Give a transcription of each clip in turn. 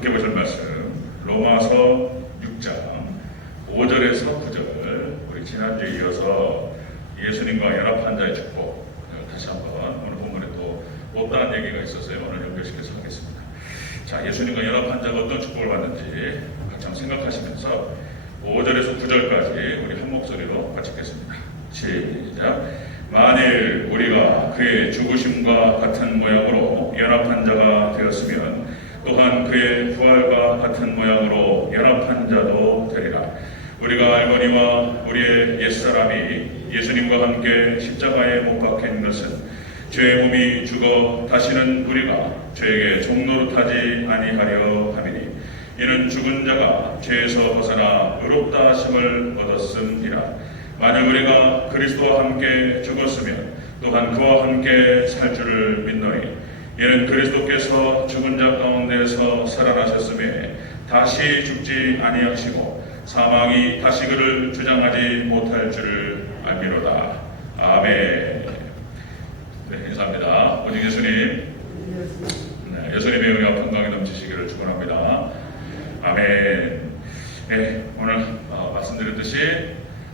함께 보실 말씀 로마서 6장 5절에서 9절, 우리 지난주에 이어서 예수님과 연합한 자의 축복, 다시 한번 오늘 본문에 또 못다한 얘기가 있어서요. 오늘 연결시켜서 하겠습니다. 자, 예수님과 연합한 자가 어떤 축복을 받는지 같이 한번 생각하시면서 5절에서 9절까지 우리 한 목소리로 같이 읽겠습니다. 시작. 만일 우리가 그의 죽으심과 같은 모양으로 연합한 자가 되었으면 또한 그의 부활과 같은 모양으로 연합한 자도 되리라. 우리가 알거니와 우리의 옛사람이 예수님과 함께 십자가에 못 박힌 것은 죄의 몸이 죽어 다시는 우리가 죄에게 종노릇하지 아니하려 함이니 이는 죽은 자가 죄에서 벗어나 의롭다 하심을 얻었음이라. 만약 우리가 그리스도와 함께 죽었으면 또한 그와 함께 살 줄을 믿노니 이는 그리스도께서 죽은 자 가운데서 살아나셨음에 다시 죽지 아니하시고 사망이 다시 그를 주장하지 못할 줄을 알미로다. 아멘. 네, 인사합니다. 오직 예수님, 네, 예수님의 은혜와 건강이 넘치시기를 축원합니다. 아멘. 네, 오늘 말씀드렸듯이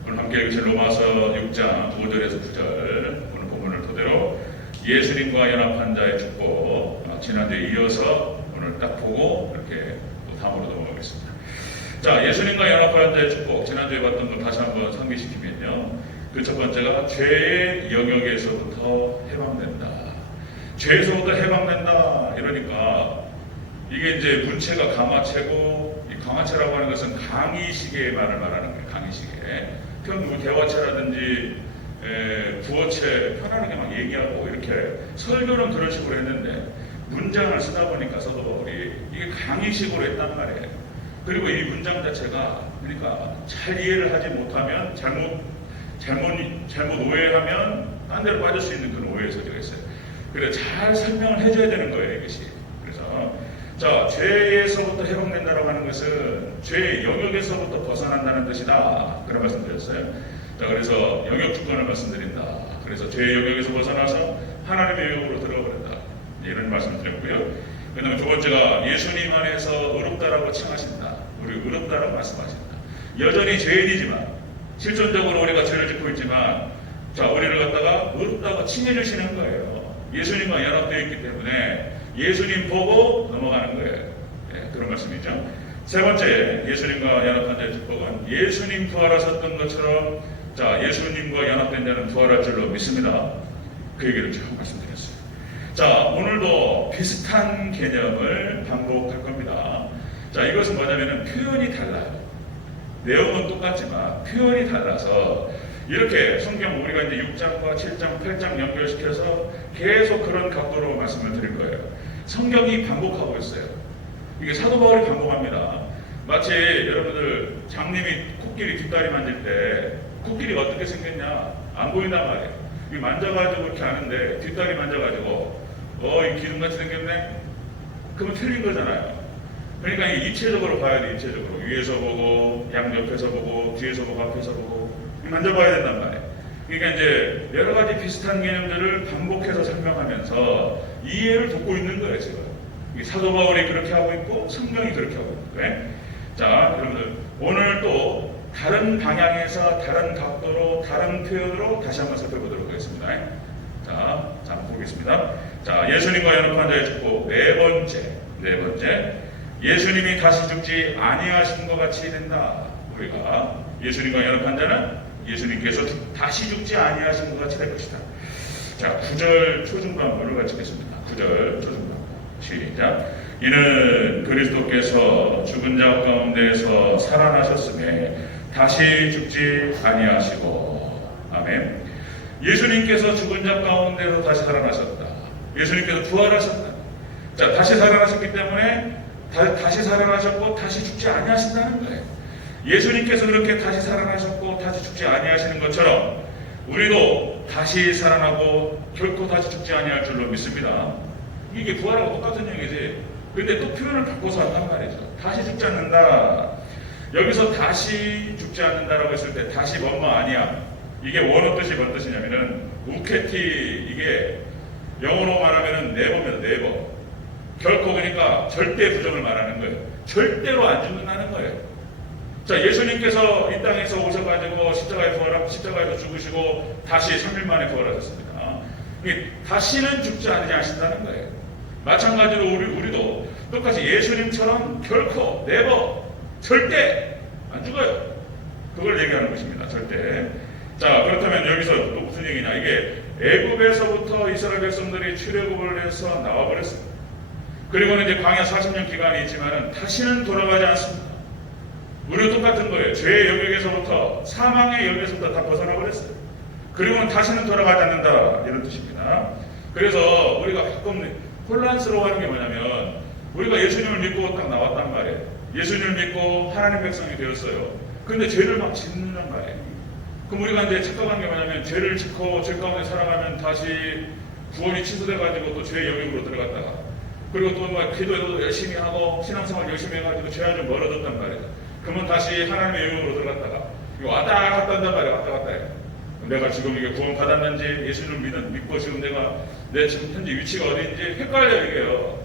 오늘 함께 읽으실 로마서 6장 5절에서 9절 오늘 본문을 토대로 예수님과 연합한 자의 축복, 지난주에 이어서 오늘 딱 보고 이렇게 다음으로 넘어가겠습니다. 자, 예수님과 연합한 자의 축복, 지난주에 봤던 걸 다시 한번 상기시키면요, 그 첫 번째가 죄의 영역에서부터 해방된다. 죄에서부터 해방된다. 이러니까 이게 이제 문체가 강화체고, 이 강화체라고 하는 것은 강의식의 말을 말하는 거예요. 강의식의. 그럼 대화체라든지 구어체 편안하게 막 얘기하고 이렇게 설교는 그런 식으로 했는데 문장을 쓰다 보니까 사도 바울이 이게 강의식으로 했단 말이에요. 그리고 이 문장 자체가 그러니까 잘 이해를 하지 못하면 잘못 오해하면 딴 데로 빠질 수 있는 그런 오해의 소지가 있어요. 그래서 잘 설명을 해줘야 되는 거예요, 이것이. 그래서 자, 죄에서부터 해방된다라고 하는 것은 죄의 영역에서부터 벗어난다는 뜻이다. 그런 말씀 드렸어요. 자, 그래서 영역 주권을 말씀드린다. 그래서 죄의 영역에서 벗어나서 하나님의 영역으로 들어버린다. 이런 말씀을 드렸고요. 그 다음에 두 번째가 예수님 안에서 의롭다라고 칭하신다. 우리 의롭다라고 말씀하신다. 여전히 죄인이지만 실존적으로 우리가 죄를 짓고 있지만 자, 우리를 갖다가 의롭다고 칭해 주시는 거예요. 예수님과 연합되어 있기 때문에 예수님 보고 넘어가는 거예요. 네, 그런 말씀이죠. 세 번째, 예수님과 연합한 자의 축복은 예수님 부활하셨던 것처럼 자, 예수님과 연합된 자는 부활할 줄로 믿습니다. 그 얘기를 쭉 말씀드렸어요. 자, 오늘도 비슷한 개념을 반복할 겁니다. 자, 이것은 뭐냐면은 표현이 달라요. 내용은 똑같지만 표현이 달라서 이렇게 성경 우리가 이제 6장과 7장, 8장 연결시켜서 계속 그런 각도로 말씀을 드릴 거예요. 성경이 반복하고 있어요. 이게 사도 바울이 반복합니다. 마치 여러분들 장님이 코끼리 뒷다리 만질 때 코끼리가 어떻게 생겼냐 안 보인단 말이에요. 이 만져가지고 이렇게 아는데 뒷다리 만져가지고 이 기둥같이 생겼네? 그러면 틀린 거잖아요. 그러니까 입체적으로 봐야 돼. 입체적으로 위에서 보고 양옆에서 보고 뒤에서 보고 앞에서 보고 만져봐야 된단 말이에요. 그러니까 이제 여러 가지 비슷한 개념들을 반복해서 설명하면서 이해를 돕고 있는 거예요. 지금 사도 바울이 그렇게 하고 있고 성경이 그렇게 하고 있는 거예요. 자, 여러분들 오늘 또 다른 방향에서 다른 각도로 다른 표현으로 다시 한번 살펴보도록 하겠습니다. 자, 한번 보겠습니다. 자, 예수님과 연합한 자의 축복 네 번째 예수님이 다시 죽지 아니하신 것 같이 된다. 우리가 예수님과 연합한 자는 예수님께서 다시 죽지 아니하신 것 같이 될 것이다. 자, 9절 초중반부를 같이 읽겠습니다. 9절 초중반부 시작. 이는 그리스도께서 죽은 자 가운데에서 살아나셨음에 다시 죽지 아니하시고. 아멘. 예수님께서 죽은 자 가운데서 다시 살아나셨다. 예수님께서 부활하셨다. 자, 다시 살아나셨기 때문에 다시 살아나셨고 다시 죽지 아니하신다는 거예요. 예수님께서 그렇게 다시 살아나셨고 다시 죽지 아니하시는 것처럼 우리도 다시 살아나고 결코 다시 죽지 아니할 줄로 믿습니다. 이게 부활하고 똑같은 얘기지. 근데 또 표현을 바꿔서 한단 말이죠. 다시 죽지 않는다. 여기서 다시 죽지 않는다라고 했을 때 다시 뭐뭐 아니야. 이게 원어 뜻이 뭔 뜻이냐면은 우케티, 이게 영어로 말하면은 네버입니다. 네버. 결코 그러니까 절대 부정을 말하는 거예요. 절대로 안 죽는다는 거예요. 자, 예수님께서 이 땅에서 오셔가지고 십자가에서 죽으시고 다시 3일 만에 부활하셨습니다. 다시는 죽지 않으신다는 거예요. 마찬가지로 우리도 똑같이 예수님처럼 결코 절대 안 죽어요. 그걸 얘기하는 것입니다. 절대. 자, 그렇다면 여기서 또 무슨 얘기냐? 이게 애굽에서부터 이스라엘 백성들이 출애굽을 해서 나와버렸습니다. 그리고는 이제 광야 40년 기간이 있지만은 다시는 돌아가지 않습니다. 우리도 똑같은 거예요. 죄의 영역에서부터 사망의 영역에서부터 다 벗어나버렸어요. 그리고는 다시는 돌아가지 않는다 이런 뜻입니다. 그래서 우리가 가끔 혼란스러워하는 게 뭐냐면 우리가 예수님을 믿고 딱 나왔단 말이에요. 예수님을 믿고 하나님 백성이 되었어요. 근데 죄를 막 짓는단 말이에요. 그럼 우리가 이제 착각한 게 뭐냐면 죄를 짓고 죄 가운데 살아가면 다시 구원이 취소돼가지고 또 죄의 영역으로 들어갔다가 그리고 또 막 기도도 열심히 하고 신앙생활 열심히 해가지고 죄와 좀 멀어졌단 말이에요. 그러면 다시 하나님의 영역으로 들어갔다가 이거 왔다 갔다 한단 말이에요. 왔다 갔다 해요. 내가 지금 이게 구원 받았는지 예수님을 믿고 지금 내 지금 현재 위치가 어디인지 헷갈려 이게요.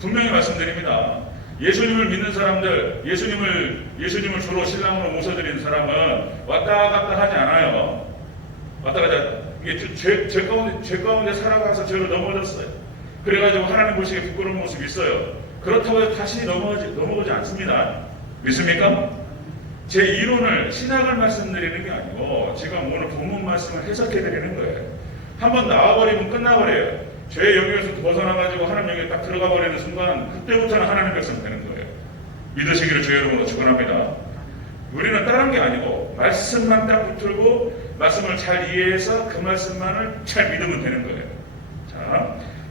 분명히 말씀드립니다. 예수님을 믿는 사람들, 예수님을 주로 신랑으로 모셔드리는 사람은 왔다 갔다 하지 않아요. 왔다 갔다. 이게 죄 가운데 살아가서 죄를 넘어졌어요. 그래가지고 하나님 보시기에 부끄러운 모습이 있어요. 그렇다고 해서 다시 넘어가지 않습니다. 믿습니까? 제 이론을 신학을 말씀드리는 게 아니고 지금 오늘 본문 말씀을 해석해드리는 거예요. 한번 나와버리면 끝나버려요. 죄의 영역에서 벗어나가지고 하나님 영역에 딱 들어가 버리는 순간 그때부터는 하나님 백성 되는 거예요. 믿으시기를 주의 이름으로 축원합니다. 우리는 다른 게 아니고 말씀만 딱 붙들고 말씀을 잘 이해해서 그 말씀만을 잘 믿으면 되는 거예요.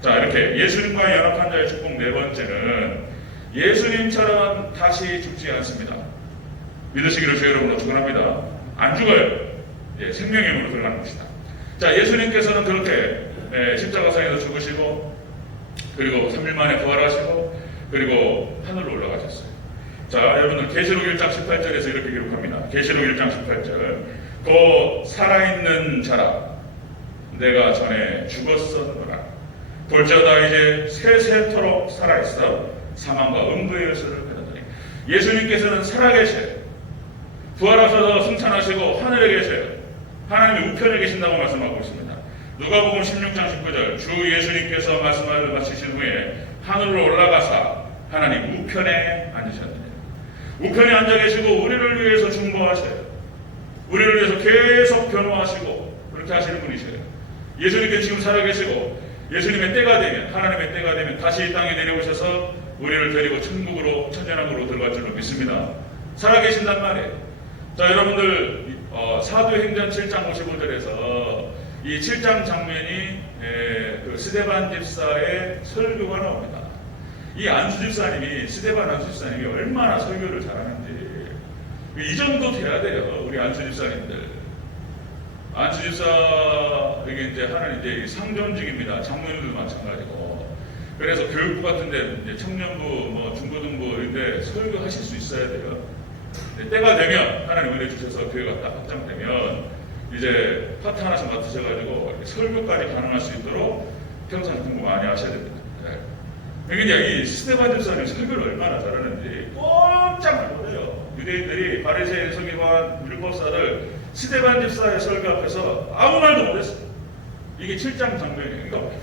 자 이렇게 예수님과 연합한 자의 축복 네 번째는 예수님처럼 다시 죽지 않습니다. 믿으시기를 주의 이름으로 축원합니다. 안 죽어요. 예, 생명의 힘으로 들어가는 것이다. 자, 예수님께서는 그렇게 십자가상에서 죽으시고 그리고 3일 만에 부활하시고 그리고 하늘로 올라가셨어요. 자, 여러분들 계시록 1장 18절에서 이렇게 기록합니다. 계시록 1장 18절 곧 살아있는 자라 내가 전에 죽었었노라 볼지어다 이제 세세토록 살아있어 사망과 음부의 열쇠를 끊었더니 예수님께서는 살아계셔요. 부활하셔서 승천하시고 하늘에 계셔요. 하나님의 우편에 계신다고 말씀하고 있습니다. 누가복음 16장 19절 주 예수님께서 말씀을 마치신 후에 하늘로 올라가사 하나님 우편에 앉으셨느니라. 우편에 앉아 계시고 우리를 위해서 중보하셔요. 우리를 위해서 계속 변호하시고 그렇게 하시는 분이셔요. 예수님께서 지금 살아계시고 예수님의 때가 되면 하나님의 때가 되면 다시 이 땅에 내려오셔서 우리를 데리고 천국으로 천년왕국으로 들어갈 줄로 믿습니다. 살아계신단 말이에요. 자, 여러분들 사도행전 7장 55절에서 이 7장 장면이 그 스데반 집사의 설교가 나옵니다. 이 안수 집사님이 스데반 안수 집사님이 얼마나 설교를 잘하는지 이 정도 돼야 돼요. 우리 안수 집사님들. 안수 집사 이게 이제 하나는 이제 상전직입니다. 장로님들도 마찬가지고. 그래서 교육부 같은데 이제 청년부, 뭐 중고등부 이런데 설교하실 수 있어야 돼요. 때가 되면 하나님 은혜 주셔서 교회가 딱 확장되면 이제 파트 하나씩 맡으셔가지고 설교까지 가능할 수 있도록 평생 공부 많이 하셔야 됩니다. 그러니까 이 스데반 집사님 설교를 얼마나 잘하는지 꼼짝 못해요. 유대인들이 바리새인 서기관 율법사들 스데반 집사의 설교 앞에서 아무 말도 못했어요. 이게 7장 장면이에요. 그러니까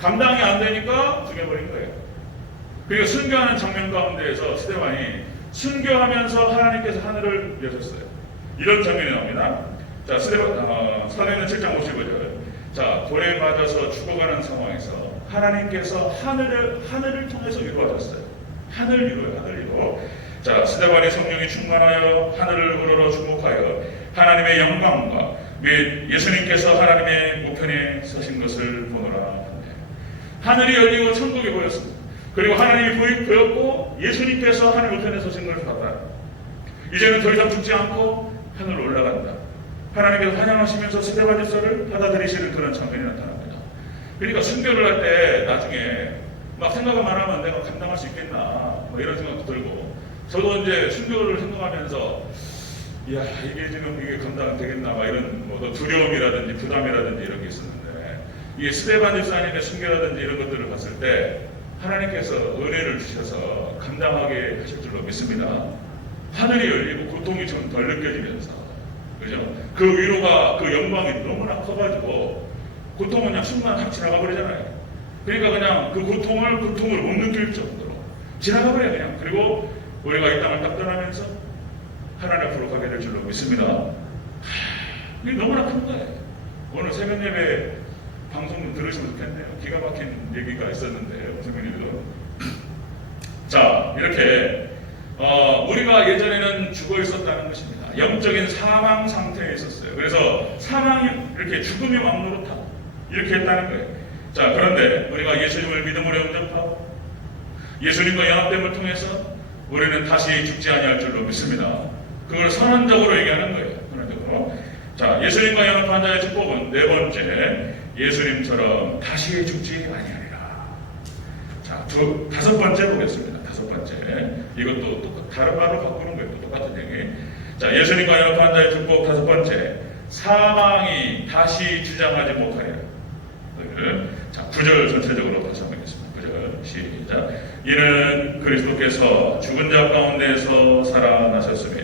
감당이 안 되니까 죽여버린 거예요. 그리고 순교하는 장면 가운데에서 스데반이 순교하면서 하나님께서 하늘을 여셨어요. 이런 장면이 나옵니다. 자, 사도행전 7장 55절. 자, 돌에 맞아서 죽어가는 상황에서 하나님께서 하늘을 통해서 위로하셨어요. 하늘 위로요, 하늘 위로. 자, 스데반의 성령이 충만하여 하늘을 우러러 주목하여 하나님의 영광과 및 예수님께서 하나님의 우편에 서신 것을 보노라. 하늘이 열리고 천국이 보였습니다. 그리고 하나님이 보였고 예수님께서 하늘 우편에 서신 것을 봤다. 이제는 더 이상 죽지 않고 하늘로 올라간다. 하나님께서 환영하시면서 스데반 집사를 받아들이시는 그런 장면이 나타납니다. 그러니까 순교를 할 때 나중에 막 생각만 하면 내가 감당할 수 있겠나 뭐 이런 생각도 들고 저도 이제 순교를 생각하면서 이야 이게 감당 되겠나 막 이런 뭐 두려움이라든지 부담이라든지 이런 게 있었는데 이게 스데반 집사님의 순교라든지 이런 것들을 봤을 때 하나님께서 은혜를 주셔서 감당하게 하실 줄로 믿습니다. 하늘이 열리고 고통이 좀 덜 느껴지면서, 그죠? 그 위로가, 그 영광이 너무나 커가지고 고통은 그냥 순간 확 지나가 버리잖아요. 그러니까 그냥 그 고통을 못 느낄 정도로 지나가 버려요, 그냥. 그리고 우리가 이 땅을 딱 떠나면서 하나님 앞으로 가게 될 줄로 믿습니다. 이게 너무나 큰 거예요. 오늘 새벽 예배 방송 좀 들으시면 좋겠네요. 기가 막힌 얘기가 있었는데, 선생님도. 자, 이렇게 우리가 예전에는 죽어 있었다는 것입니다. 영적인 사망 상태에 있었어요. 그래서 사망이 이렇게 죽음의 왕노릇하 이렇게 했다는 거예요. 자, 그런데 우리가 예수님을 믿음으로 영접하고 예수님과 연합됨을 통해서 우리는 다시 죽지 아니할 줄로 믿습니다. 그걸 선언적으로 얘기하는 거예요. 선언적으로. 자, 예수님과 연합한 자의 축복은 네 번째, 예수님처럼 다시 죽지 아니하리라. 자, 다섯 번째 보겠습니다. 다섯 번째, 이것도 또 다른 말로 바꾸는 거예요. 똑같은 얘기. 자, 예수님과 연합한 자의 축복 다섯 번째, 사망이 다시 주장하지 못하리라. 자, 9절 전체적으로 다시 한번 읽겠습니다. 9절 시작. 이는 그리스도께서 죽은 자 가운데서 살아나셨으며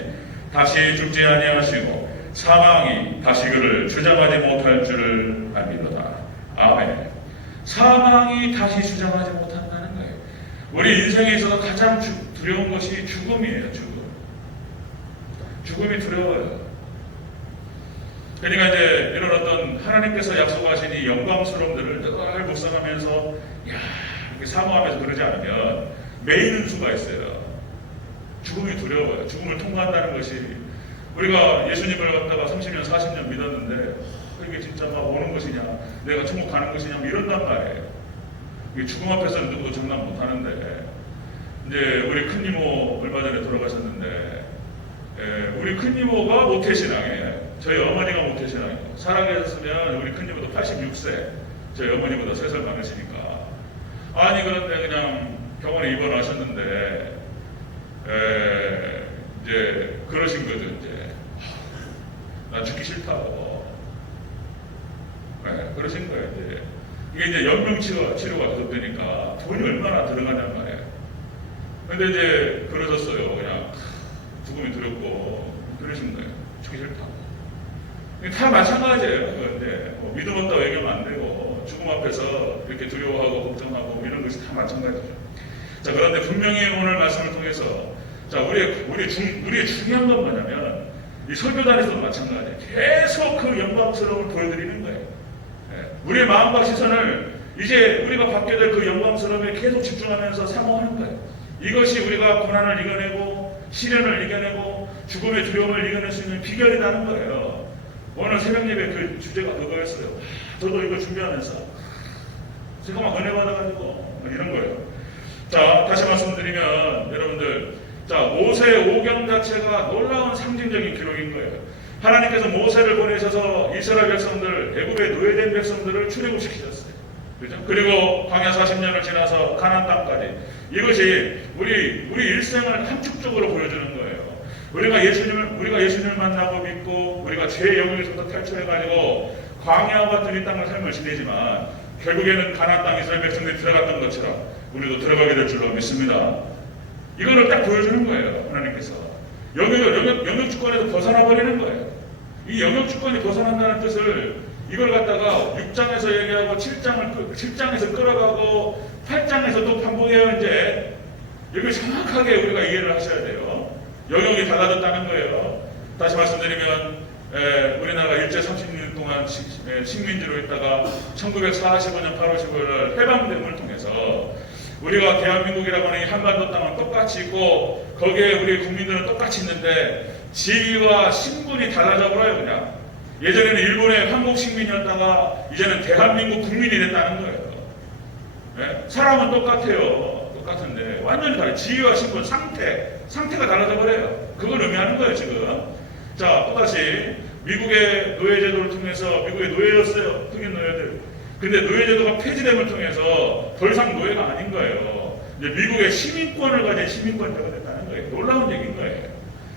다시 죽지 아니하시고 사망이 다시 그를 주장하지 못할 줄을 알미로다. 아멘. 사망이 다시 주장하지 못한다는 거예요. 우리 인생에 있어서 가장 두려운 것이 죽음이에요. 죽음이 두려워요. 그러니까 이제 이런 어떤 하나님께서 약속하신 이 영광스러움들을 늘 묵상하면서 이렇게 사모하면서 그러지 않으면 매이는 수가 있어요. 죽음이 두려워요. 죽음을 통과한다는 것이, 우리가 예수님을 갖다가 30년 40년 믿었는데 이게 진짜 막 오는 것이냐, 내가 천국 가는 것이냐 이런단 말이에요. 죽음 앞에서는 누구도 장난 못 하는데, 이제 우리 큰 이모 얼마 전에 돌아가셨는데, 우리 큰 이모가 모태신앙이에요. 저희 어머니가 모태신앙이에요. 살아계셨으면 우리 큰 이모도 86세, 저희 어머니보다 3살 많으시니까. 아니 그런데 그냥 병원에 입원하셨는데 이제 그러신 거죠. 이제 나 죽기 싫다고. 그러신 거예요. 이제 이게 이제 연명치료가 계속되니까 돈이 얼마나 들어가냔 말이에요. 근데 이제 그러셨어요. 그냥 죽음이 두렵고 그러신 거예요. 죽기 싫다고. 다 마찬가지예요. 근데 믿음 없다고 얘기하면 안 되고, 죽음 앞에서 이렇게 두려워하고 걱정하고 이런 것이 다 마찬가지죠. 자, 그런데 분명히 오늘 말씀을 통해서, 자, 우리의 중요한 건 뭐냐면, 이 설교단에서도 마찬가지예요. 계속 그 영광스러움을 보여드리는 거예요. 우리의 마음과 시선을 이제 우리가 받게 될 그 영광스러움에 계속 집중하면서 사모하는 거예요. 이것이 우리가 고난을 이겨내고 시련을 이겨내고 죽음의 두려움을 이겨낼 수 있는 비결이라는 거예요. 오늘 새벽 예배 그 주제가 그거였어요. 저도 이거 준비하면서 제가 막 은혜 받아가지고 이런 거예요. 자, 다시 말씀드리면 여러분들, 자, 모세 오경 자체가 놀라운 상징적인 기록인 거예요. 하나님께서 모세를 보내셔서 이스라엘 백성들, 애굽에 노예된 백성들을 출애굽시키셨어요. 그죠? 그리고 광야 40년을 지나서 가나안 땅까지. 이것이 우리 일생을 함축적으로 보여주는 거예요. 우리가 예수님을 만나고 믿고 우리가 죄의 영역에서부터 탈출해가지고 광야와 같은 이 땅을 삶을 지내지만 결국에는 가나안 땅 이스라엘 백성들이 들어갔던 것처럼 우리도 들어가게 될 줄로 믿습니다. 이거를 딱 보여주는 거예요. 하나님께서 영역 주권에서 벗어나 버리는 거예요. 이 영역 주권이 벗어난다는 뜻을 이걸 갖다가 6장에서 얘기하고 7장에서 끌어가고 8장에서 또 반복해요. 이제 이걸 정확하게 우리가 이해를 하셔야 돼요. 영역이 달라졌다는 거예요. 다시 말씀드리면 우리나라가 일제 30년 동안 식민지로 있다가 1945년 8월 15일 해방됨을 통해서 우리가 대한민국이라고 하는 이 한반도 땅은 똑같이 있고 거기에 우리 국민들은 똑같이 있는데 지위와 신분이 달라져 버려요. 그냥 예전에는 일본의 한국 식민이었다가 이제는 대한민국 국민이 됐다는 거예요. 사람은 똑같아요. 똑같은데 완전히 다르죠. 지위와 신분, 상태가 달라져 버려요. 그걸 의미하는 거예요 지금. 자, 또다시 미국의 노예제도를 통해서 미국의 노예였어요. 흑인 노예들. 근데 노예제도가 폐지됨을 통해서 더 이상 노예가 아닌 거예요. 이제 미국의 시민권을 가진 시민권자가 됐다는 거예요. 놀라운 얘기인 거예요.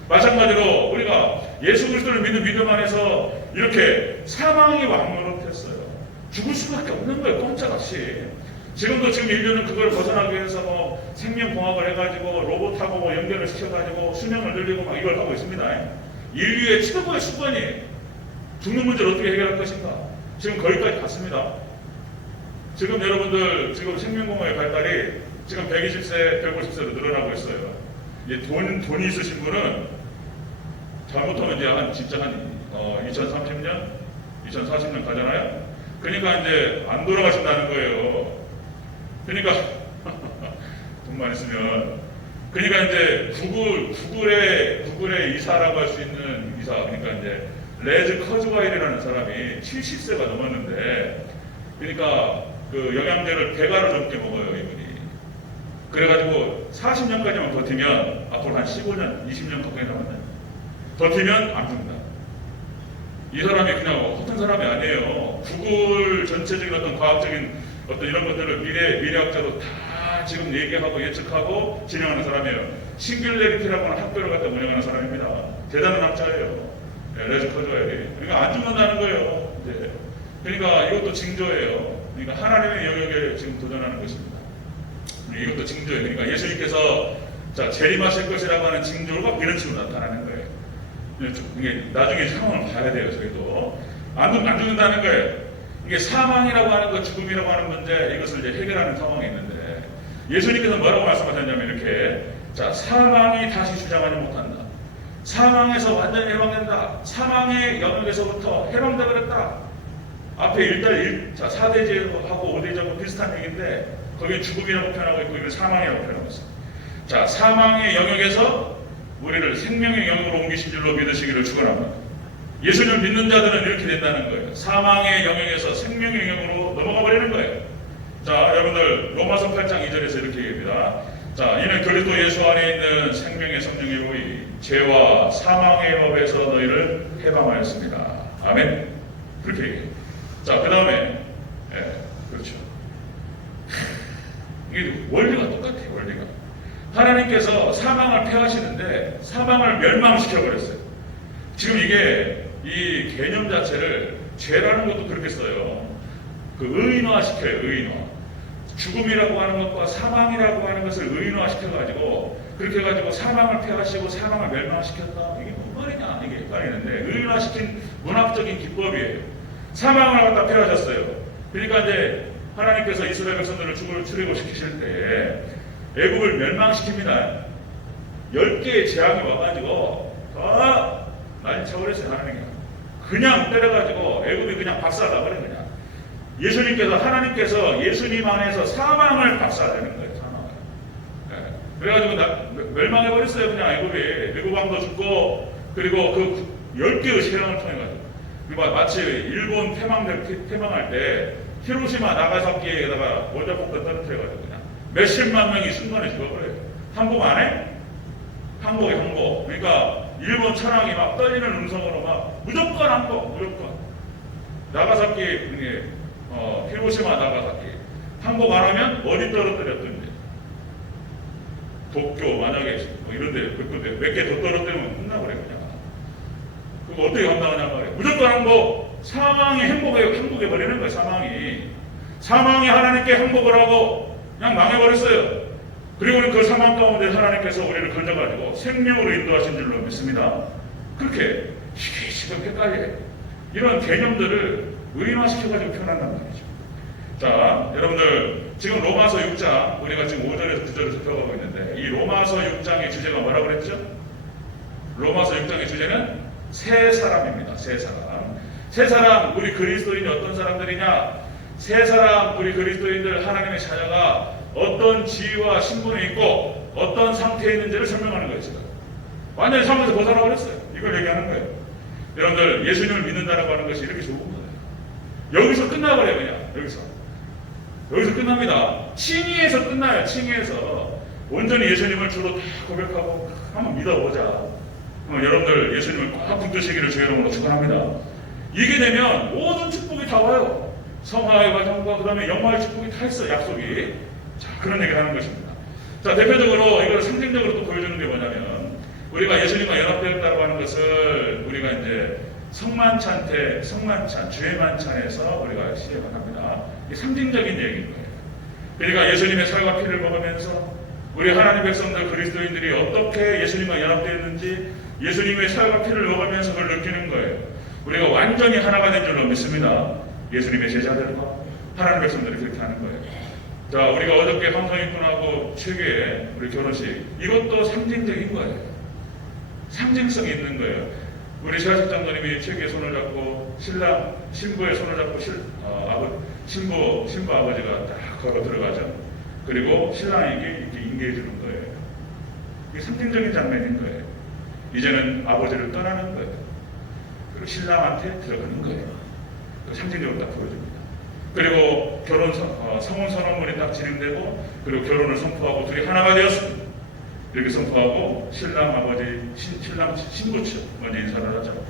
마찬가지로 우리가 예수 그리스도를 믿는 믿음 안에서 이렇게 사망이 왕노릇했어요. 죽을 수밖에 없는 거예요. 꼼짝없이. 지금도 지금 인류는 그걸 벗어나기 위해서 뭐 생명공학을 해가지고 로봇하고 뭐 연결을 시켜가지고 수명을 늘리고 막 이걸 하고 있습니다. 인류의 최고의 수건이 죽는 문제를 어떻게 해결할 것인가? 지금 거기까지 갔습니다. 지금 여러분들 지금 생명공학의 발달이 지금 120세, 150세로 늘어나고 있어요. 이제 돈이 있으신 분은 잘못하면 이제 진짜 한 2030년, 2040년 가잖아요. 그러니까 이제 안 돌아가신다는 거예요. 그러니까 돈만 있으면 그러니까 이제 구글의 이사라고 할 수 있는 이사 그러니까 이제 레즈 커즈와일이라는 사람이 70세가 넘었는데 그러니까 그 영양제를 배가를 넘게 먹어요 이분이. 그래가지고 40년까지만 버티면 앞으로 한 15년, 20년 가까이 남았네. 버티면 안 죽는다. 이 사람이 그냥 허튼 사람이 아니에요. 구글 전체적인 어떤 과학적인 어떤 이런 것들을 미래학자도 다 지금 얘기하고 예측하고 진행하는 사람이에요. 싱귤레리티라고 하는 학교를 갖다 운영하는 사람입니다. 대단한 학자예요. 레즈 커즈와일이. 그러니까 안 죽는다는 거예요. 이제. 그러니까 이것도 징조예요. 그러니까 하나님의 영역에 지금 도전하는 것입니다. 이것도 징조예요. 그러니까 예수님께서 자 재림하실 것이라고 하는 징조가 이런 식으로 나타나는 거예요. 이게 나중에 상황을 봐야 돼요. 저희도 안 죽는다는 거예요. 이게 사망이라고 하는 것, 죽음이라고 하는 문제 이것을 이제 해결하는 상황이 있는데 예수님께서 뭐라고 말씀하셨냐면 이렇게 자 사망이 다시 주장하지 못한다. 사망에서 완전히 해방된다. 사망의 영역에서부터 해방되어 버렸다. 앞에 4대제하고 5대제하고 비슷한 얘기인데 거기에 죽음이라고 표현하고 있고 이건 사망이라고 표현하고 있습니다. 자 사망의 영역에서 우리를 생명의 영역으로 옮기신 줄로 믿으시기를 축원합니다. 예수님을 믿는 자들은 이렇게 된다는 거예요. 사망의 영역에서 생명의 영역으로 넘어가 버리는 거예요. 자 여러분들 로마서 8장 2절에서 이렇게 얘기합니다. 자 이는 그리스도 예수 안에 있는 생명의 성령의 보이 죄와 사망의 법에서 너희를 해방하였습니다. 아멘. 그렇게 얘기해요. 자 그 다음에 그렇죠. 이게 원리가 똑같아요. 원리가 하나님께서 사망을 폐하시는데 사망을 멸망시켜버렸어요. 지금 이게 이 개념 자체를 죄라는 것도 그렇게 써요. 그 의인화시켜요. 의인화. 죽음이라고 하는 것과 사망이라고 하는 것을 의인화시켜가지고 그렇게 해가지고 사망을 폐하시고 사망을 멸망시켰다. 이게 뭔 말이냐 이게 헷갈리는데 의인화시킨 문학적인 기법이에요. 사망을 갖다 폐하셨어요. 그러니까 이제 하나님께서 이스라엘 백성들을 죽음을 출애굽시키실 때 애굽을 멸망시킵니다. 10개의 재앙이 와가지고 다 난리 쳐버렸어요. 하나님이 그냥 때려가지고 애굽이 그냥 박살나버린 그냥. 하나님께서 예수님 안에서 사망을 박살내는 거예요. 사망을. 그래가지고 멸망해버렸어요. 그냥 애굽이. 애굽 왕도 죽고 그리고 그 10개의 재앙을 통해가지고 마치 일본 패망할 때 히로시마 나가사키에다가 원자폭탄 떨어뜨려가지고 그냥 몇십만 명이 순간에 죽어버려요. 항복 안 해? 항복에 항복. 그러니까 일본 천황이 막 떨리는 음성으로 막 무조건 항복, 무조건. 나가사키, 히로시마 나가사키. 항복 안 하면 어디 떨어뜨렸던지. 도쿄 만약에 뭐 이런데 몇 개 더 떨어뜨리면 끝나버려 그냥. 그거 어떻게 감당하냐 말이에요. 무조건 항복. 사망이 행복해버리는 거예요. 사망이 하나님께 행복을 하고 그냥 망해버렸어요. 그리고 그 사망 가운데 하나님께서 우리를 건져가지고 생명으로 인도하신 줄로 믿습니다. 그렇게 시기시기 헷갈려요. 이런 개념들을 의인화시켜가지고 표현한단 말이죠. 자, 여러분들 지금 로마서 6장 우리가 지금 5절에서 9절을 펴가고 있는데 이 로마서 6장의 주제가 뭐라고 그랬죠? 로마서 6장의 주제는 새 사람입니다. 새 사람. 새 사람, 우리 그리스도인이 어떤 사람들이냐? 새 사람, 우리 그리스도인들 하나님의 자녀가 어떤 지위와 신분에 있고 어떤 상태에 있는지를 설명하는 거예요. 지금. 완전히 삶에서 벗어나 버렸어요. 이걸 얘기하는 거예요. 여러분들 예수님을 믿는다라고 하는 것이 이렇게 좋은 거예요. 여기서 끝나버려요. 그냥 여기서 끝납니다. 칭의에서 끝나요. 칭의에서 온전히 예수님을 주로 다 고백하고 한번 믿어보자. 여러분들 예수님을 꽉 붙드시기를 주의 이름으로 축원합니다. 이게 되면 모든 축복이 다 와요. 성화의 과정과 그 다음에 영화의 축복이 다 있어요. 약속이. 자, 그런 얘기를 하는 것입니다. 자, 대표적으로 이걸 상징적으로 또 보여주는 게 뭐냐면 우리가 예수님과 연합되었다고 하는 것을 우리가 이제 성만찬, 주의 만찬에서 우리가 시행을 합니다. 이게 상징적인 얘기인 거예요. 그러니까 예수님의 살과 피를 먹으면서 우리 하나님 백성들 그리스도인들이 어떻게 예수님과 연합되어 있는지 예수님의 살과 피를 먹으면서 그걸 느끼는 거예요. 우리가 완전히 하나가 된 줄로 믿습니다. 예수님의 제자들과 하나님 백성들이 그렇게 하는 거예요. 자, 우리가 어저께 황성인군하고 최교의 우리 결혼식, 이것도 상징적인 거예요. 상징성이 있는 거예요. 우리 시아식 장로님이 최교의 손을 잡고 신부의 손을 잡고 신부 아버지가 딱 걸어 들어가죠. 그리고 신랑에게 이렇게 인계해 주는 거예요. 이게 상징적인 장면인 거예요. 이제는 아버지를 떠나는 거예요. 그리고 신랑한테 들어가는 거예요. 상징적으로 딱 보여줍니다. 그리고 성혼 선언문이 딱 진행되고, 그리고 결혼을 선포하고 둘이 하나가 되었습니다. 이렇게 선포하고 신랑 아버지, 신랑 신부 측 먼저 인사를 하죠.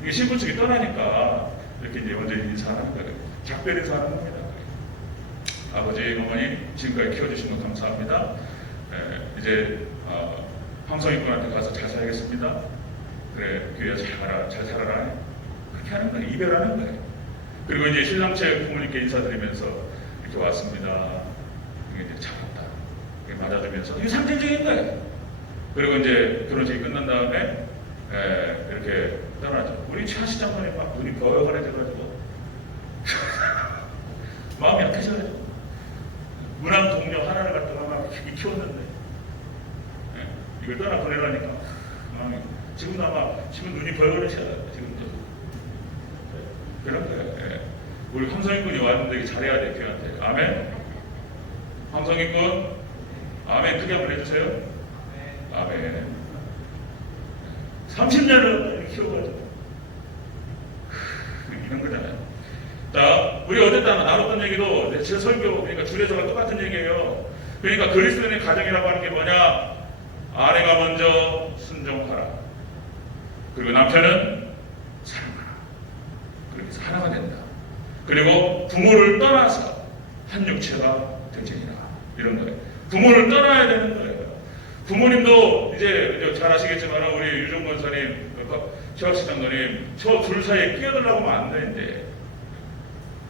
이게 신부 측이 떠나니까 이렇게 이제 먼저 인사하는 거예요. 작별 인사하는 겁니다. 아버지, 어머니 지금까지 키워주신 건 감사합니다. 이제 황성인군한테 가서 잘 살겠습니다. 그래, 교회야 잘 살아라. 그렇게 하는 거예요. 이별하는 거예요. 그리고 이제 신랑 측 부모님께 인사드리면서 이렇게 왔습니다. 이게 이제 잡았다. 이렇게 맞아주면서 이게 상징적인 거예요. 그리고 이제 결혼식이 끝난 다음에 이렇게 떠나죠. 우리 최하시 장관이 막 눈이 버여가지고 마음이 약해져가지고 문안 동료 하나를 갖다가 막 키웠는데 이걸 떠나 보내라니까 지금도 아마 지금 눈이 버여가지고 지금도 그런 거예요. 우리 황성인군이 왔는데 잘해야 돼, 교회한테. 아멘. 황성인군, 아멘. 크게 한번 해주세요. 아멘. 30년을 키워가지고 이런 거잖아요. 자, 우리 어쨌든 나눴던 얘기도 제 설교, 그러니까 주례서가 똑같은 얘기예요. 그러니까 그리스도인의 가정이라고 하는 게 뭐냐? 아내가 먼저 순종하라. 그리고 남편은 사랑하라. 그렇게 해서 하나가 된다. 그리고 부모를 떠나서 한 육체가 되지니라. 이런 거예요. 부모를 떠나야 되는 거예요. 부모님도 이제 잘 아시겠지만 우리 유종 권사님, 최학식 장로님, 저 둘 사이에 끼어들라고 하면 안 되는데,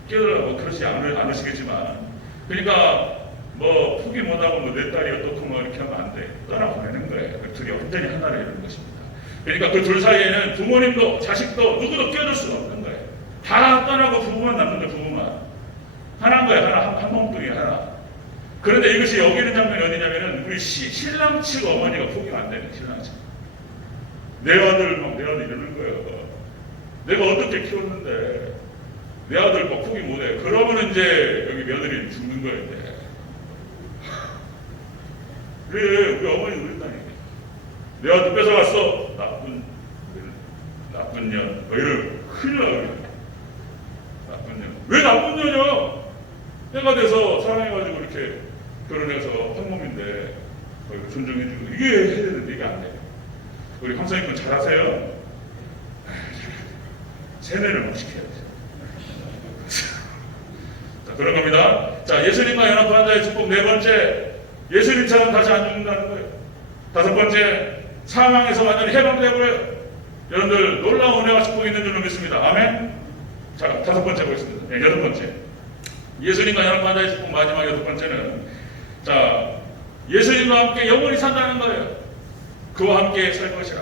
끼어들라고 그렇지 않으시겠지만, 그러니까 뭐 포기 못하고 뭐 내 딸이 어떻고 뭐 이렇게 하면 안 돼. 떠나보내는 거예요. 그 둘이 완전히 하나를 이루는 것입니다. 그러니까 그 둘 사이에는 부모님도 자식도 누구도 끼어들 수가 없는 거예요. 다 떠나고 부부만 남는 거예요. 부부만 하나인 거예요. 한 몸뚱이 하나. 그런데 이것이 여기는 장면이 어디냐면은 우리 신랑 측 어머니가 포기가 안 되는 신랑 측. 내 아들 이러는 거예요. 내가 어떻게 키웠는데 내 아들 뭐 포기 못해. 그러면 이제 여기 며느리 죽는 거예요. 이제. 그래, 우리 어머니 그랬다니까. 내 아들 뺏어갔어. 나쁜 년. 뭐 이러고 큰일 나요. 나쁜 년. 왜 나쁜 년이야? 해가 돼서 사랑해가지고 이렇게 결혼해서 한 몸인데 존중해주고 이게 해야 되는데 이게 안 돼. 우리 황성인군 잘하세요? 세뇌를 못 시켜야지. 자, 그런 겁니다. 자, 예수님과 연합한 자의 축복 네 번째, 예수님처럼 다시 안 죽는다는 거예요. 다섯 번째, 사망에서 완전히 해방되고요. 여러분들 놀라운 은혜와 축복이 있는 줄로 믿습니다. 아멘. 자, 다섯 번째 보겠습니다. 네, 여덟 번째. 예수님과 연합한 자의 축복 마지막 여덟 번째는, 자, 예수님과 함께 영원히 산다는 거예요. 그와 함께 살 것이라.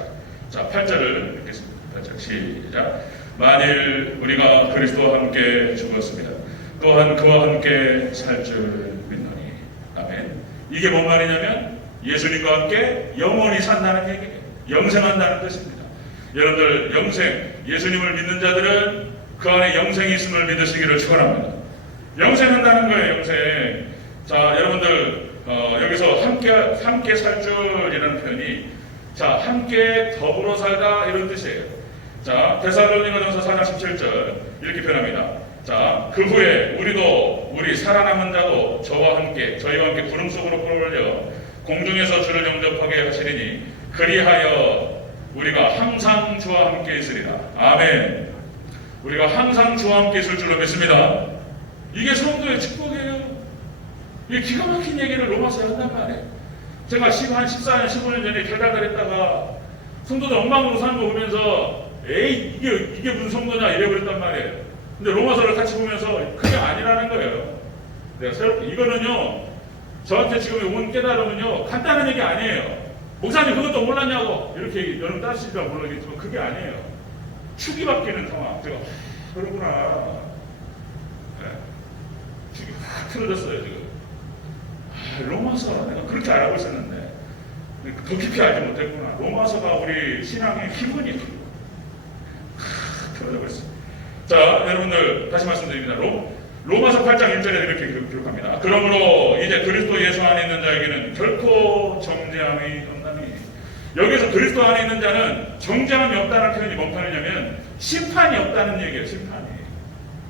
자, 8절을 읽겠습니다. 8절 시작. 만일 우리가 그리스도와 함께 죽었으면 또한 그와 함께 살 줄 믿노니. 아멘. 이게 뭔 말이냐면 예수님과 함께 영원히 산다는 얘기예요. 영생한다는 뜻입니다. 여러분들 영생, 예수님을 믿는 자들은 그 안에 영생이 있음을 믿으시기를 축원합니다. 영생한다는 거예요. 영생. 자, 여러분들 여기서 함께 살 줄이라는 표현이, 자, 함께 더불어 살다 이런 뜻이에요. 자, 데살로니가전서 4장 17절 이렇게 표현합니다. 자, 그 후에 우리 살아남은 자도 저희와 함께 구름 속으로 끌어올려 공중에서 주를 영접하게 하시리니 그리하여 우리가 항상 주와 함께 있으리라. 아멘. 우리가 항상 주와 함께 있을 줄로 믿습니다. 이게 성도의 축복이에요. 이게 기가 막힌 얘기를 로마서에 한단 말이에요. 제가 한 14년, 15년 전에 달달달했다가 성도들 엉망으로 사는 거 보면서 에이 이게 무슨 성도냐 이래버렸단 말이에요. 근데 로마서를 같이 보면서 그게 아니라는 거예요. 내가 새롭게 이거는요. 저한테 지금 온 깨달음은요. 간단한 얘기 아니에요. 목사님 그것도 몰랐냐고 이렇게 여러분 따르실까 모르겠지만 그게 아니에요. 축이 바뀌는 상황. 제가 그러구나. 네. 축이 확 틀어졌어요 지금. 로마서 내가 그렇게 알고 있었는데 더 깊이 알지 못했구나. 로마서가 우리 신앙의 기본이에요. 틀어져 버렸어요. 자, 여러분들 다시 말씀드립니다. 로마서 8장 1절에 이렇게 기록합니다. 그러므로 이제 그리스도 예수 안에 있는 자에게는 결코 정죄함이 없나니. 여기서 그리스도 안에 있는 자는 정죄함이 없다는 표현이 뭔 표현이냐면 심판이 없다는 얘기예요. 심판이.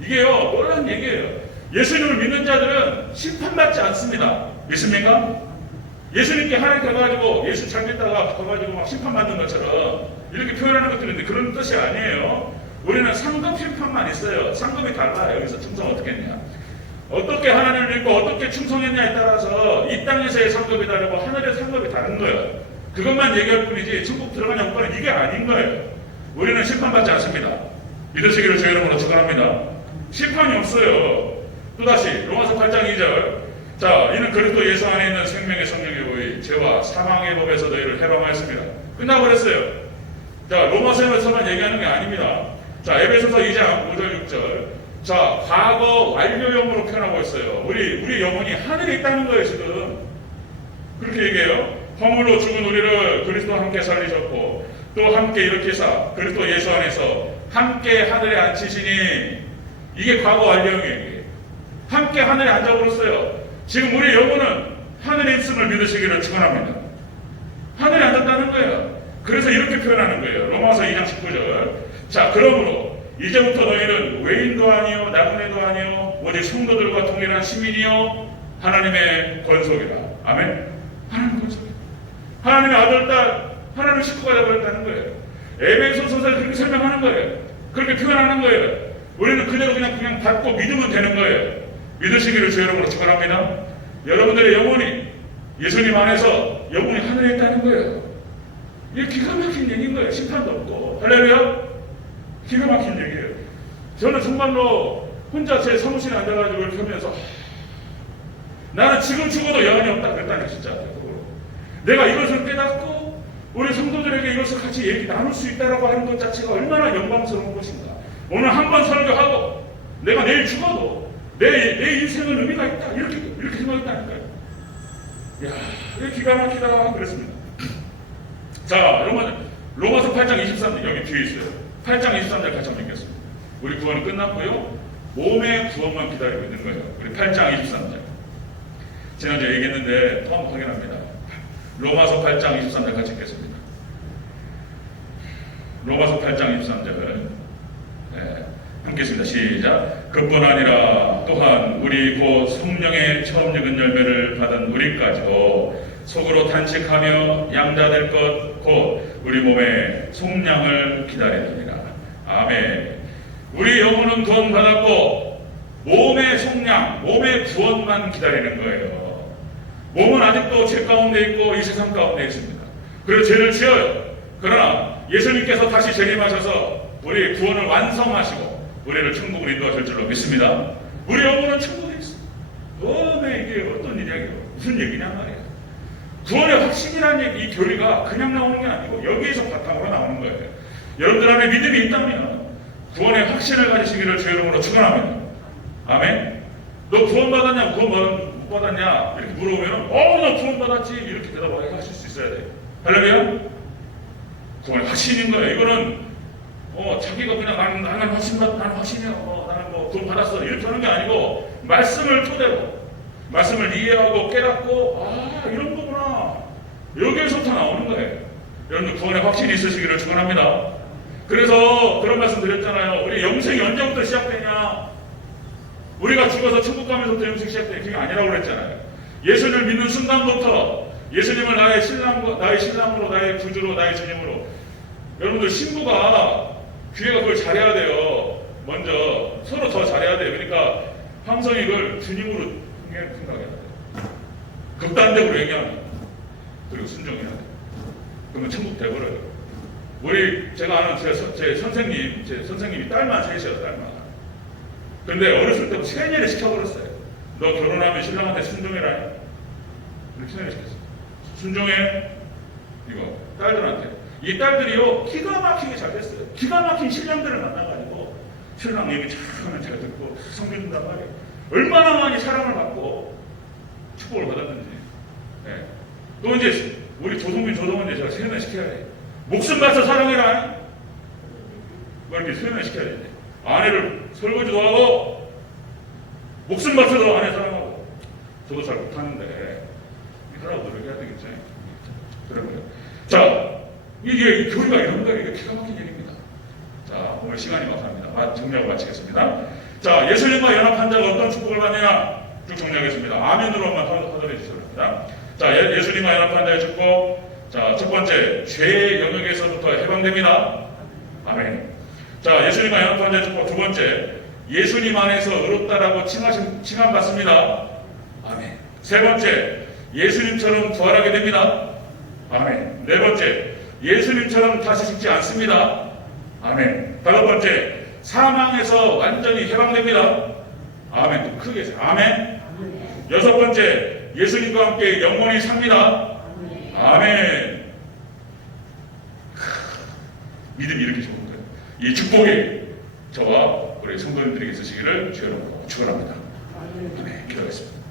이게요 놀라운 얘기예요. 예수님을 믿는 자들은 심판받지 않습니다. 믿습니까? 예수님께 하나님 가가지고 예수 잘 믿다가 가가지고 막 심판받는 것처럼 이렇게 표현하는 것들인데 그런 뜻이 아니에요. 우리는 상급 심판만 있어요. 상급이 달라요. 여기서 충성 어떻게 했냐. 어떻게 하나님을 믿고 어떻게 충성했냐에 따라서 이 땅에서의 상급이 다르고 하늘의 상급이 다른 거예요. 그것만 얘기할 뿐이지 천국 들어가냐 못 가냐 이게 아닌 거예요. 우리는 심판받지 않습니다. 믿으시기를 주의 이름으로 축원합니다. 심판이 없어요. 또다시 로마서 8장 2절. 자, 이는 그리스도 예수 안에 있는 생명의 성령의 보이 죄와 사망의 법에서 너희를 해방하였습니다. 끝나버렸어요. 자, 로마서에서만 얘기하는 게 아닙니다. 자, 에베소서 2장 5절 6절. 자, 과거 완료형으로 표현하고 있어요. 우리 영혼이 하늘에 있다는 거예요, 지금. 그렇게 얘기해요. 허물로 죽은 우리를 그리스도와 함께 살리셨고, 또 함께 일으키사 그리스도 예수 안에서 함께 하늘에 앉히시니, 이게 과거 완료형이에요. 함께 하늘에 앉아버렸어요. 지금 우리 영혼은 하늘에 있음을 믿으시기를 축원합니다. 하늘에 앉았다는 거예요. 그래서 이렇게 표현하는 거예요. 로마서 2장 19절. 자, 그러므로 이제부터 너희는 외인도 아니요 나그네도 아니요 오직 성도들과 동일한 시민이요 하나님의 권속이라. 아멘. 하나님의 권속이라. 하나님의 아들, 딸, 하나님의 식구가 되어버렸다는 거예요. 에베소서를 그렇게 설명하는 거예요. 그렇게 표현하는 거예요. 우리는 그대로 그냥 받고 믿으면 되는 거예요. 믿으시기를 주의 이름으로 축원합니다. 여러분들의 영혼이 예수님 안에서 영혼이 하늘에 있다는 거예요. 이게 기가 막힌 얘기인 거예요. 심판도 없고. 할렐루야. 기가 막힌 얘기예요. 저는 정말로 혼자 제 사무실에 앉아가지고 이렇게 하면서 나는 지금 죽어도 여한이 없다 그랬다니 진짜. 내가 이것을 깨닫고 우리 성도들에게 이것을 같이 얘기 나눌 수 있다라고 하는 것 자체가 얼마나 영광스러운 것인가. 오늘 한 번 설교하고 내가 내일 죽어도 내 인생은 의미가 있다 이렇게 생각했다니까요. 이야, 이게 기가 막히다 그랬습니다. 자, 로마서 8장 23절 여기 뒤에 있어요. 8장 23절 같이 한번 읽겠습니다. 우리 구원은 끝났고요. 몸의 구원만 기다리고 있는 거예요. 우리 8장 23절. 지난주에 얘기했는데 또 한번 확인합니다. 로마서 8장 23절 같이 읽겠습니다. 로마서 8장 23절. 네, 함께 읽습니다. 시작. 그뿐 아니라 또한 우리 곧 성령의 처음 익은 열매를 받은 우리까지도 속으로 단식하며 양자될 것 곧 우리 몸의 속량을 기다리느니라. 아멘. 우리 영혼은 구원 받았고 몸의 속량, 몸의 구원만 기다리는 거예요. 몸은 아직도 죄 가운데 있고 이 세상 가운데 있습니다. 그래서 죄를 지어요. 그러나 예수님께서 다시 재림하셔서 우리 구원을 완성하시고 우리를 천국으로 인도하실 줄로 믿습니다. 우리 영혼은 천국에 있습니다. 이게 어떤 일이야? 무슨 얘기냐 말이야. 구원의 확신이라는 이 교리가 그냥 나오는 게 아니고 여기에서 바탕으로 나오는 거예요. 여러분들 안에 믿음이 있다면 구원의 확신을 가지시기를 주의 이름으로 축원합니다. 아멘. 너 구원 받았냐? 구원 못 받았냐? 이렇게 물어보면 나 구원 받았지 이렇게 대답하게 하실 수 있어야 돼요. 할렐루야. 구원의 확신인 거예요. 이거는 자기가 그냥 나는 확신이야. 나는 뭐 구원 받았어 이렇게 하는 게 아니고 말씀을 토대로 말씀을 이해하고 깨닫고 이런 거구나. 여기에서부터 나오는 거예요. 여러분들 구원의 확신이 있으시기를 축원합니다. 그래서 그런 말씀 드렸잖아요. 우리 영생이 언제부터 시작되냐? 우리가 죽어서 천국 가면서부터 영생이 시작되냐? 그게 아니라고 그랬잖아요. 예수를 믿는 순간부터 예수님을 나의 신랑으로 나의 구주로 나의 주님으로. 여러분들 신부가 귀회가 그걸 잘해야 돼요. 먼저 서로 더 잘해야 돼요. 그러니까 황성익을 주님으로 생각해야 돼요. 극단적으로 얘기하면 그리고 순종해야 돼요. 그러면 천국 돼버려요. 제가 아는 제 선생님이 딸만 셋이에요. 딸만. 근데 어렸을 때부터 세뇌를 시켜버렸어요. 너 결혼하면 신랑한테 순종해라. 이렇게 생각시켰어. 순종해. 이거 딸들한테. 이 딸들이요 기가 막히게 잘 됐어요. 기가 막힌 신랑들을 만나가지고 신랑 얘기 잘 듣고 섬겨준단 말이에요. 얼마나 많이 사랑을 받고 축복을 받았는지. 네. 또 이제 우리 조동은 이제 제가 세뇌 시켜야 돼. 목숨 바쳐 사랑해라. 뭐 이렇게 세뇌 시켜야 돼. 아내를 설거지도 하고 목숨 바쳐도 아내 사랑하고. 저도 잘 못하는데 이거라고 노력해야 되겠죠. 그러고요. 자, 이게 교리가 이런 거예요. 이게 기가 막힌 얘기입니다. 자, 오늘 시간이 막합니다. 정리하고 마치겠습니다. 자, 예수님과 연합한 자가 어떤 축복을 받느냐 쭉 정리하겠습니다. 아멘으로만 하도록 해주시기 바랍니다. 자, 예수님과 연합한 자의 축복. 자, 첫 번째, 죄의 영역에서부터 해방됩니다. 아멘. 자, 예수님과 연합한 자의 축복. 두 번째, 예수님 안에서 의롭다라고 칭함받습니다. 아멘. 세 번째, 예수님처럼 부활하게 됩니다. 아멘. 네 번째, 예수님처럼 다시 죽지 않습니다. 아멘. 다섯 번째, 사망에서 완전히 해방됩니다. 아멘. 또 크게 해서 아멘. 여섯 번째, 예수님과 함께 영원히 삽니다. 아멘. 믿음이 이렇게 좋은 거예요. 이 축복이 저와 우리 성도님들에게 있으시기를 주여 축원합니다. 아멘. 기도하겠습니다.